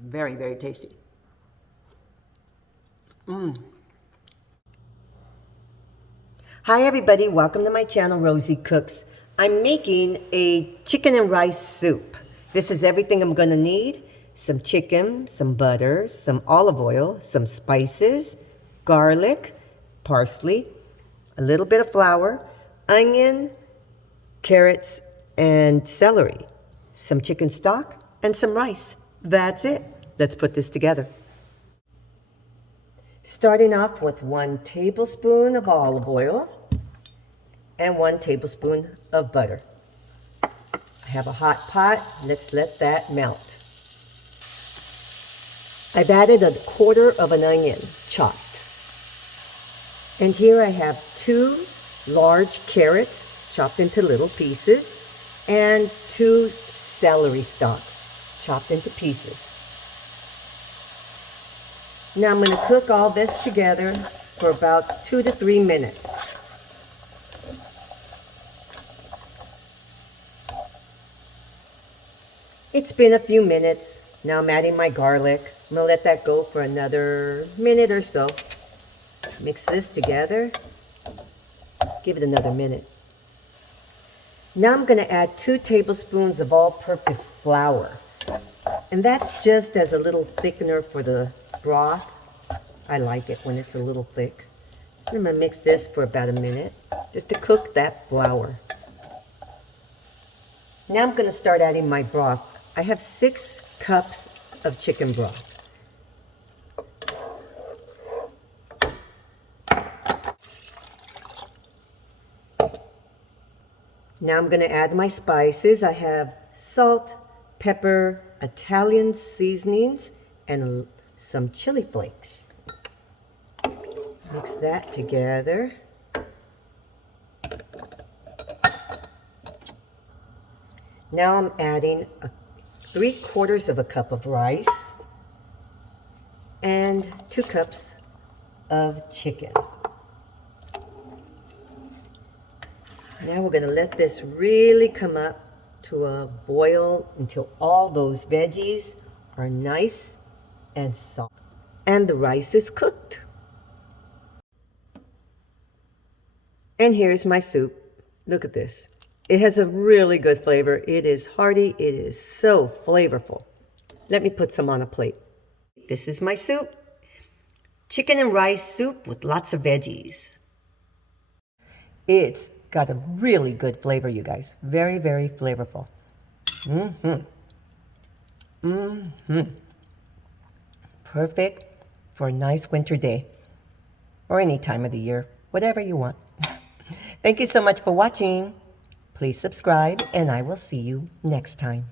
Very, very tasty. Hi everybody, welcome to my channel, Rosie Cooks. I'm making a chicken and rice soup. This is everything I'm gonna need. Some chicken, some butter, some olive oil, some spices, garlic, parsley, a little bit of flour, onion, carrots, and celery, some chicken stock, and some rice. That's it. Let's put this together. Starting off with 1 tablespoon of olive oil and 1 tablespoon of butter. I have a hot pot. Let's let that melt. I've added 1/4 of an onion, chopped. And here I have 2 large carrots, chopped into little pieces, and 2 celery stalks, chopped into pieces. Now I'm going to cook all this together for about 2 to 3 minutes. It's been a few minutes. Now I'm adding my garlic. I'm going to let that go for another minute or so. Mix this together. Give it another minute. Now I'm going to add 2 tablespoons of all-purpose flour. And that's just as a little thickener for the broth. I like it when it's a little thick. So I'm going to mix this for about a minute, just to cook that flour. Now I'm going to start adding my broth. I have 6 cups of chicken broth. Now I'm going to add my spices. I have salt, pepper, Italian seasonings, and some chili flakes. Mix that together. Now I'm adding 3/4 of a cup of rice and 2 cups of chicken. Now we're going to let this really come up to a boil until all those veggies are nice and soft and the rice is cooked. And here's my soup. Look at this. It has a really good flavor. It is hearty. It is so flavorful. Let me put some on a plate. This is my soup. Chicken and rice soup with lots of veggies. It's got a really good flavor, you guys. Very, very flavorful. Perfect for a nice winter day or any time of the year, whatever you want. Thank you so much for watching. Please subscribe and I will see you next time.